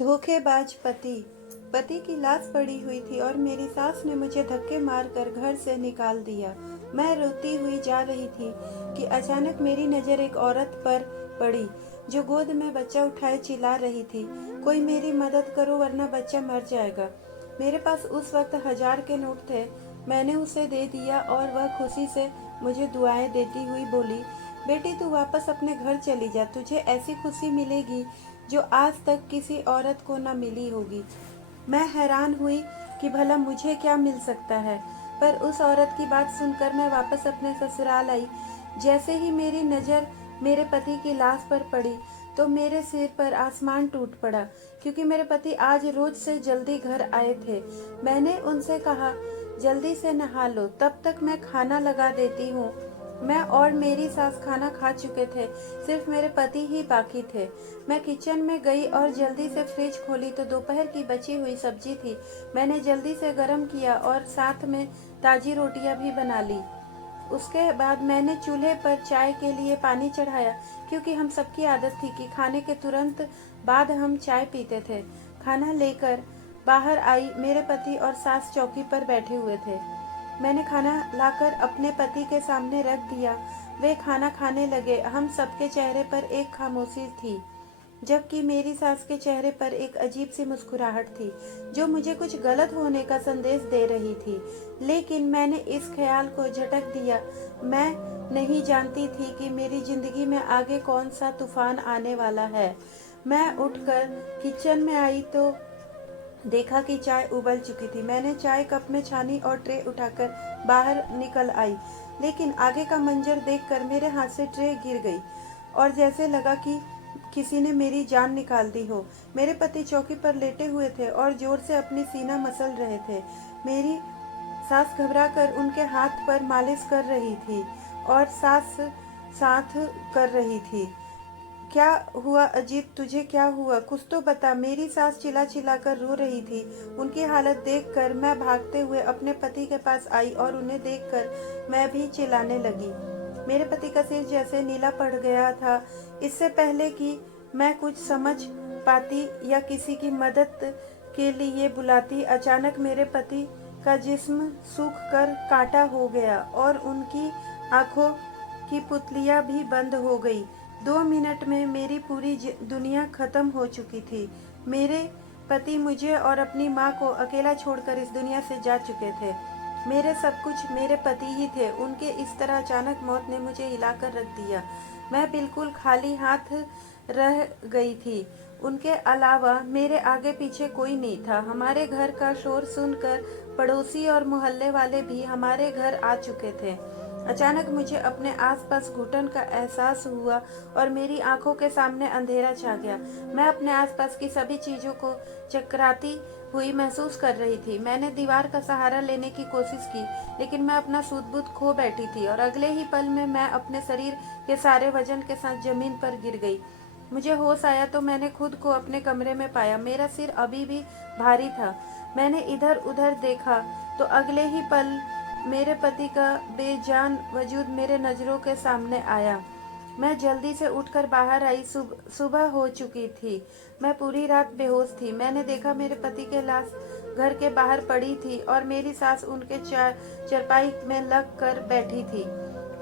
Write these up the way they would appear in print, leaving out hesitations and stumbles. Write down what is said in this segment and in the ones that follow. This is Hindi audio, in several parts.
धोखेबाज पति। पति की लाश पड़ी हुई थी और मेरी सास ने मुझे धक्के मारकर घर से निकाल दिया। मैं रोती हुई जा रही थी कि अचानक मेरी नज़र एक औरत पर पड़ी जो गोद में बच्चा उठाए चिल्ला रही थी, कोई मेरी मदद करो वरना बच्चा मर जाएगा। मेरे पास उस वक्त 1000 के नोट थे। मैंने उसे दे दिया और वह खुशी से मुझे दुआएं देती हुई बोली, बेटी तू वापस अपने घर चली जा, तुझे ऐसी खुशी मिलेगी जो आज तक किसी औरत को न मिली होगी। मैं हैरान हुई कि भला मुझे क्या मिल सकता है, पर उस औरत की बात सुनकर मैं वापस अपने ससुराल आई। जैसे ही मेरी नज़र मेरे पति की लाश पर पड़ी तो मेरे सिर पर आसमान टूट पड़ा, क्योंकि मेरे पति आज रोज से जल्दी घर आए थे। मैंने उनसे कहा, जल्दी से नहा लो, तब तक मैं खाना लगा देती हूँ। मैं और मेरी सास खाना खा चुके थे, सिर्फ मेरे पति ही बाकी थे। मैं किचन में गई और जल्दी से फ्रिज खोली तो दोपहर की बची हुई सब्जी थी। मैंने जल्दी से गरम किया और साथ में ताजी रोटियां भी बना ली। उसके बाद मैंने चूल्हे पर चाय के लिए पानी चढ़ाया, क्योंकि हम सबकी आदत थी कि खाने के तुरंत बाद हम चाय पीते थे। खाना लेकर बाहर आई, मेरे पति और सास चौकी पर बैठे हुए थे। मैंने खाना लाकर अपने पति के सामने रख दिया। वे खाना खाने लगे। हम सबके चेहरे पर एक खामोशी थी, जबकि मेरी सास के चेहरे पर एक अजीब सी मुस्कुराहट थी, जो मुझे कुछ गलत होने का संदेश दे रही थी। लेकिन मैंने इस ख्याल को झटक दिया। मैं नहीं जानती थी कि मेरी जिंदगी में आगे कौन सा तूफान आने वाला है। मैं उठकर किचन में आई तो देखा कि चाय उबल चुकी थी। मैंने चाय कप में छानी और ट्रे उठाकर बाहर निकल आई, लेकिन आगे का मंजर देखकर मेरे हाथ से ट्रे गिर गई और जैसे लगा कि किसी ने मेरी जान निकाल दी हो। मेरे पति चौकी पर लेटे हुए थे और जोर से अपनी सीना मसल रहे थे। मेरी सास घबराकर उनके हाथ पर मालिश कर रही थी और सास साथ कर रही थी। क्या हुआ अजीत, तुझे क्या हुआ, कुछ तो बता। मेरी सास चिल्ला चिल्ला कर रो रही थी। उनकी हालत देखकर मैं भागते हुए अपने पति के पास आई और उन्हें देखकर मैं भी चिल्लाने लगी। मेरे पति का सिर जैसे नीला पड़ गया था। इससे पहले कि मैं कुछ समझ पाती या किसी की मदद के लिए बुलाती, अचानक मेरे पति का जिस्म सूख कर कांटा हो गया और उनकी आंखों की पुतलियां भी बंद हो गई। 2 मिनट में मेरी पूरी दुनिया खत्म हो चुकी थी। मेरे पति मुझे और अपनी माँ को अकेला छोड़कर इस दुनिया से जा चुके थे। मेरे सब कुछ मेरे पति ही थे। उनके इस तरह अचानक मौत ने मुझे हिलाकर रख दिया। मैं बिल्कुल खाली हाथ रह गई थी। उनके अलावा मेरे आगे पीछे कोई नहीं था। हमारे घर का शोर सुनकर पड़ोसी और मोहल्ले वाले भी हमारे घर आ चुके थे। अचानक मुझे अपने आसपास घुटन का एहसास हुआ और मेरी आंखों के सामने अंधेरा छा गया। मैं अपने आसपास की सभी चीजों को चकराती हुई महसूस कर रही थी। मैंने दीवार का सहारा लेने की कोशिश की, लेकिन मैं अपना सूध-बूध खो बैठी थी और अगले ही पल में मैं अपने शरीर के सारे वजन के साथ जमीन पर गिर गई। मुझे होश आया तो मैंने खुद को अपने कमरे में पाया। मेरा सिर अभी भी भारी था। मैंने इधर उधर देखा तो अगले ही पल मेरे पति का बेजान वजूद मेरे नज़रों के सामने आया। मैं जल्दी से उठकर बाहर आई। सुबह हो चुकी थी। मैं पूरी रात बेहोश थी। मैंने देखा मेरे पति की लाश घर के बाहर पड़ी थी और मेरी सास उनके चरपाई में लग कर बैठी थी।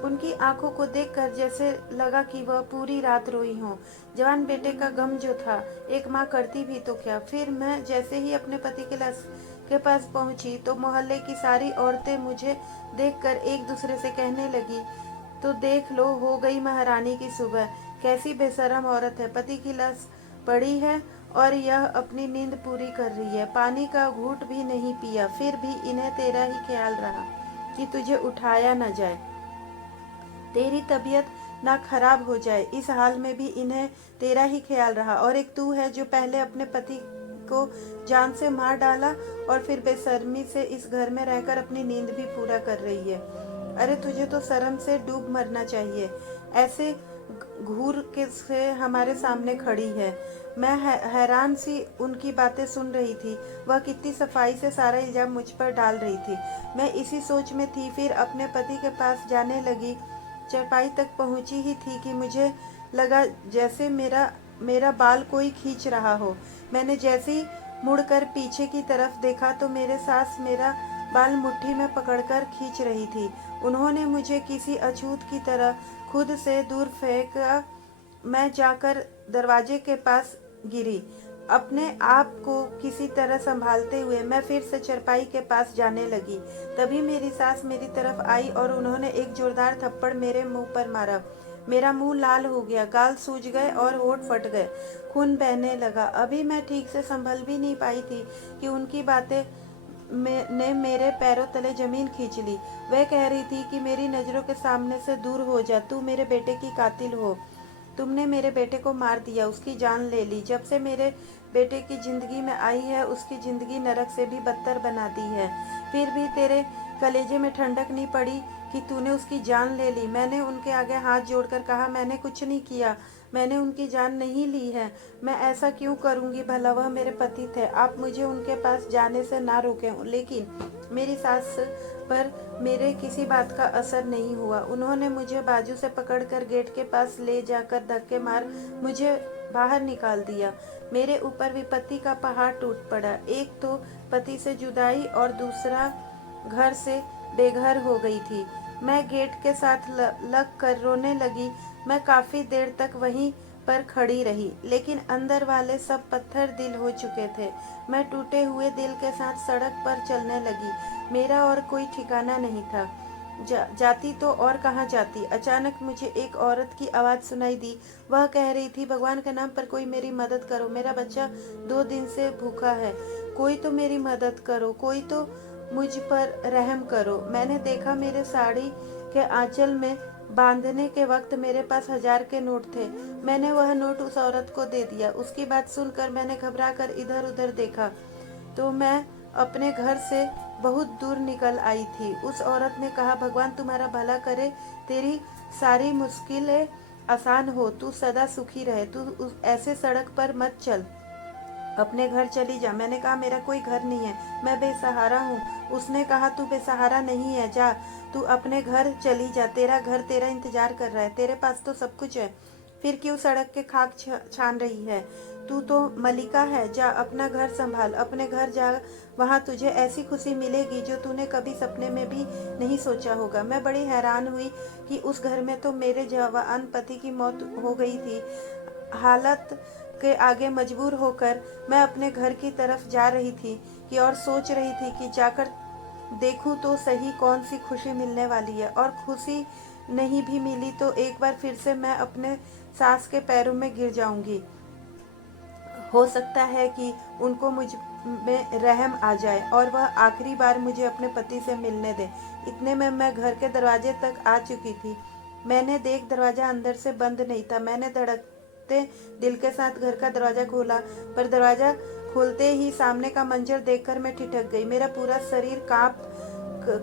उनकी आंखों को देखकर जैसे लगा कि वह पूरी रात रोई हों। जवान बेटे का गम जो था, एक माँ करती भी तो क्या। फिर मैं जैसे ही अपने पति के लाश के पास पहुंची तो मोहल्ले की सारी औरतें मुझे देखकर एक दूसरे से कहने लगी, तो देख लो, हो गई महारानी की सुबह। कैसी बेशरम औरत है, पति की लाश पड़ी है और यह अपनी नींद पूरी कर रही है। पानी का घूंट भी नहीं पिया, फिर भी इन्हें तेरा ही ख्याल रहा कि तुझे उठाया न जाए, तेरी तबीयत ना खराब हो जाए। इस हाल में भी इन्हें तेरा ही ख्याल रहा। और एक तू है जो पहले अपने पति को जान से मार डाला और फिर बेशर्मी से इस घर में रहकर अपनी नींद भी पूरा कर रही है। अरे तुझे तो शर्म से डूब मरना चाहिए। ऐसे घूर के से हमारे सामने खड़ी है। मैं हैरान सी उनकी बातें सुन रही थी। वह कितनी सफाई से सारा इल्जाम मुझ पर डाल रही थी। मैं इसी सोच में थी, फिर अपने पति के पास जाने लगी। चरपाई तक पहुंची ही थी कि मुझे लगा जैसे मेरा मेरा बाल कोई खींच रहा हो। मैंने जैसे ही मुड़कर पीछे की तरफ देखा तो मेरे सास मेरा बाल मुट्ठी में पकड़कर खींच रही थी। उन्होंने मुझे किसी अछूत की तरह खुद से दूर फेंका। मैं जाकर दरवाजे के पास गिरी। अपने आप को किसी तरह संभालते हुए मैं फिर से चरपाई के पास जाने लगी। तभी मेरी सास मेरी तरफ आई और उन्होंने एक जोरदार थप्पड़ मेरे मुंह पर मारा। मेरा मुंह लाल हो गया, गाल सूज गए और होंठ फट गए, खून बहने लगा। अभी मैं ठीक से संभल भी नहीं पाई थी कि उनकी बातें ने मेरे पैरों तले जमीन खींच ली। वह कह रही थी कि मेरी नज़रों के सामने से दूर हो जा, तू मेरे बेटे की कातिल हो। तुमने मेरे बेटे को मार दिया, उसकी जान ले ली। जब से मेरे बेटे की जिंदगी में आई है, उसकी जिंदगी नरक से भी बदतर बना दी है। फिर भी तेरे कलेजे में ठंडक नहीं पड़ी कि तूने उसकी जान ले ली। मैंने उनके आगे हाथ जोड़कर कहा, मैंने कुछ नहीं किया, मैंने उनकी जान नहीं ली है। मैं ऐसा क्यों करूंगी भला, वह मेरे पति थे। आप मुझे उनके पास जाने से ना रोकें। लेकिन मेरी सास पर मेरे किसी बात का असर नहीं हुआ। उन्होंने मुझे बाजू से पकड़कर गेट के पास ले जाकर धक्के मार मुझे बाहर निकाल दिया। मेरे ऊपर विपत्ति का पहाड़ टूट पड़ा। एक तो पति से जुदाई और दूसरा घर से बेघर हो गई थी। मैं गेट के साथ लग कर रोने लगी। मैं काफी देर तक वहीं पर खड़ी रही, लेकिन अंदर वाले सब पत्थर दिल हो चुके थे। मैं टूटे हुए दिल के साथ सड़क पर चलने लगी। मेरा और कोई ठिकाना नहीं था। जाती तो और कहाँ जाती। अचानक मुझे एक औरत की आवाज़ सुनाई दी। वह कह रही थी, भगवान के नाम पर कोई मेरी मदद करो, मेरा बच्चा 2 दिन से भूखा है। कोई तो मेरी मदद करो, कोई तो मुझ पर रहम करो। मैंने देखा मेरे साड़ी के आंचल में बांधने के वक्त मेरे पास 1000 के नोट थे। मैंने वह नोट उस औरत को दे दिया। उसकी बात सुनकर मैंने घबरा कर इधर उधर देखा तो मैं अपने घर से बहुत दूर निकल आई थी। उस औरत ने कहा, भगवान तुम्हारा भला करे, तेरी सारी मुश्किलें आसान हो, तू सदा सुखी रहे, तू ऐसे सड़क पर मत चल, अपने घर चली जा। मैंने कहा, मेरा कोई घर नहीं है, मैं बेसहारा हूँ। उसने कहा, तू बेसहारा नहीं है, जा तू अपने घर चली जा, तेरा घर तेरा इंतजार कर रहा है, तेरे पास तो सब कुछ है, फिर क्यों सड़क के खाक छान रही है। तू तो मलिका है, जा अपना घर संभाल, अपने घर जा, वहाँ तुझे ऐसी खुशी मिलेगी जो तूने कभी सपने में भी नहीं सोचा होगा। मैं बड़ी हैरान हुई कि उस घर में तो मेरे जवान पति की मौत हो गई थी। हालत के आगे मजबूर होकर मैं अपने घर की तरफ जा रही थी कि और सोच रही थी कि जाकर देखूं तो सही कौन सी खुशी मिलने वाली है। और खुशी नहीं भी मिली तो एक बार फिर से मैं अपने सास के पैरों में गिर जाऊंगी। हो सकता है कि उनको मुझ में रहम आ जाए और वह आखिरी बार मुझे अपने पति से मिलने दे। इतने में मैं घर के दरवाजे तक आ चुकी थी। मैंने देख दरवाजा अंदर से बंद नहीं था। मैंने धड़कते दिल के साथ घर का दरवाजा खोला, पर दरवाजा खोलते ही सामने का मंजर देखकर मैं ठिठक गई। मेरा पूरा शरीर कांप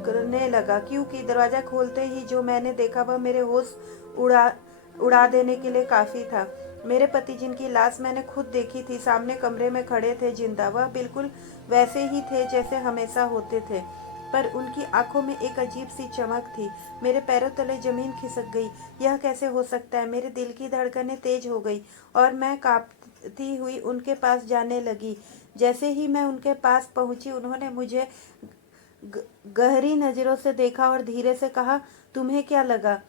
करने लगा, क्योंकि दरवाजा खोलते ही जो मैंने देखा वह मेरे होश उड़ा उड़ा देने के लिए काफी था। मेरे पति, जिनकी लाश मैंने खुद देखी थी, सामने कमरे में खड़े थे जिंदा। वह बिल्कुल वैसे ही थे जैसे हमेशा होते थे, पर उनकी आंखों में एक अजीब सी चमक थी। मेरे पैरों तले जमीन खिसक गई। यह कैसे हो सकता है। मेरे दिल की धड़कनें तेज हो गई और मैं कांपती हुई उनके पास जाने लगी। जैसे ही मैं उनके पास पहुंची, उन्होंने मुझे गहरी नजरों से देखा और धीरे से कहा, तुम्हें क्या लगा,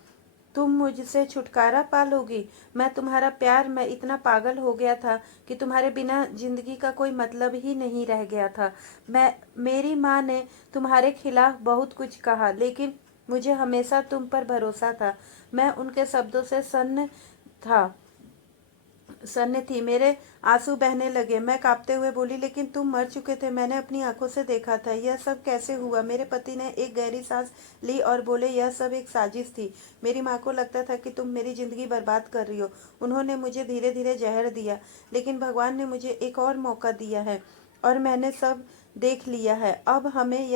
तुम मुझसे छुटकारा पा लोगी। मैं तुम्हारा प्यार, मैं इतना पागल हो गया था कि तुम्हारे बिना जिंदगी का कोई मतलब ही नहीं रह गया था। मेरी माँ ने तुम्हारे खिलाफ बहुत कुछ कहा, लेकिन मुझे हमेशा तुम पर भरोसा था। मैं उनके शब्दों से सन्न थी। मेरे आंसू बहने लगे। मैं कांपते हुए बोली, लेकिन तुम मर चुके थे, मैंने अपनी आंखों से देखा था। यह सब कैसे हुआ। मेरे पति ने एक गहरी सांस ली और बोले, यह सब एक साजिश थी। मेरी माँ को लगता था कि तुम मेरी जिंदगी बर्बाद कर रही हो। उन्होंने मुझे धीरे धीरे जहर दिया, लेकिन भगवान ने मुझे एक और मौका दिया है और मैंने सब देख लिया है। अब हमें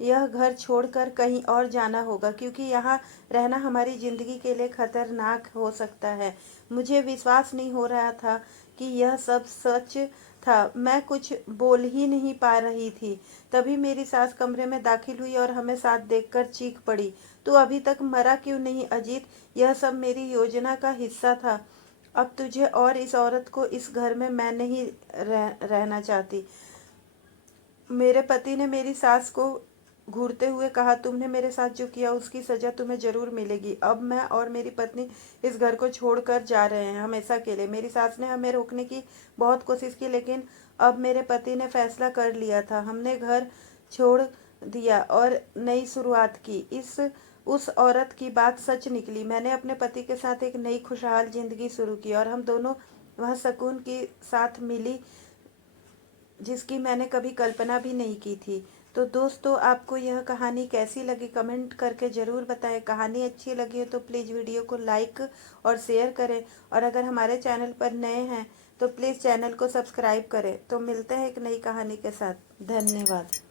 यह घर छोड़कर कहीं और जाना होगा, क्योंकि यहाँ रहना हमारी जिंदगी के लिए खतरनाक हो सकता है। मुझे विश्वास नहीं हो रहा था कि यह सब सच था। मैं कुछ बोल ही नहीं पा रही थी। तभी मेरी सास कमरे में दाखिल हुई और हमें साथ देखकर चीख पड़ी, तू अभी तक मरा क्यों नहीं अजीत। यह सब मेरी योजना का हिस्सा था अब तुझे और इस औरत को इस घर में मैं नहीं रहना चाहती। मेरे पति ने मेरी सास को घूरते हुए कहा, तुमने मेरे साथ जो किया उसकी सजा तुम्हें जरूर मिलेगी। अब मैं और मेरी पत्नी इस घर को छोड़कर जा रहे हैं हमेशा के लिए। मेरी सास ने हमें रोकने की बहुत कोशिश की, लेकिन अब मेरे पति ने फैसला कर लिया था। हमने घर छोड़ दिया और नई शुरुआत की। इस उस औरत की बात सच निकली। मैंने अपने पति के साथ एक नई खुशहाल जिंदगी शुरू की और हम दोनों वह सुकून के साथ मिली जिसकी मैंने कभी कल्पना भी नहीं की थी। तो दोस्तों, आपको यह कहानी कैसी लगी कमेंट करके ज़रूर बताएं। कहानी अच्छी लगी हो तो प्लीज़ वीडियो को लाइक और शेयर करें, और अगर हमारे चैनल पर नए हैं तो प्लीज़ चैनल को सब्सक्राइब करें। तो मिलते हैं एक नई कहानी के साथ। धन्यवाद।